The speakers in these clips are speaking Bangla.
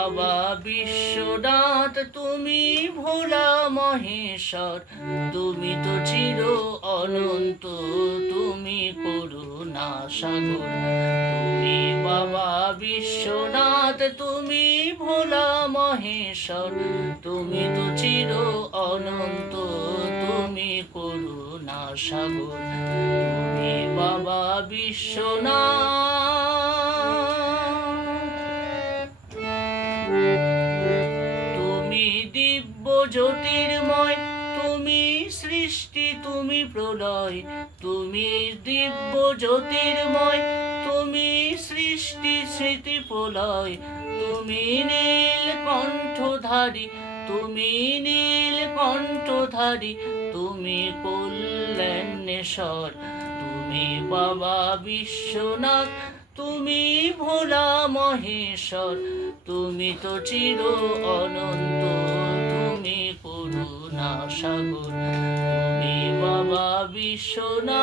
বাবা বিশ্বনাথ, তুমি ভোলা মহেশ্বর, তুমি তো চির অনন্ত, তুমি করুণা সাগর। তুমি বাবা বিশ্বনাথ, তুমি ভোলা মহেশ্বর, তুমি তো চির অনন্ত, তুমি করুণা সাগর। তুমি বাবা বিশ্বনাথ, তুমি দিব্য জ্যোতির্ময়, তুমি সৃষ্টি, তুমি প্রলয়। তুমি দিব্য জ্যোতির্ময়, তুমি সৃষ্টি, স্মৃতি প্রলয়। তুমি নীল কণ্ঠধারী, তুমি নীল কণ্ঠধারী, তুমি কল্যাণেশ্বর। তুমি বাবা বিশ্বনাথ, তুমি ভোলা মহেশ্বর, তুমি তো চির অনন্ত, তুমি করুণা সাগর। তুমি বাবা বিশ্বনাথ,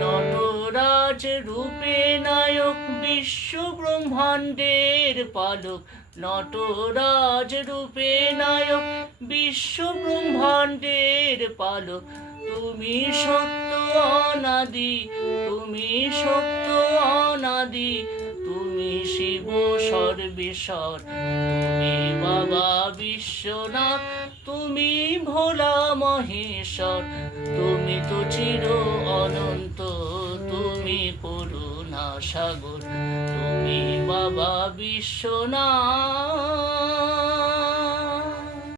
নটরাজ রূপে নায়ক, বিশ্ব ব্রহ্মাণ্ডের পালক। নটরাজ রূপে নায়ক, বিশ্ব ব্রহ্মাণ্ডের পালক। তুমি সত্য অনাদি, তুমি সত্য অনাদি, তুমি শিব সর্বেশ্বর। তুমি বাবা বিশ্বনাথ, তুমি ভোলা মহেশ্বর, তুমি তো চির অনন্ত, তুমি করুণা সাগর। তুমি বাবা বিশ্বনাথ।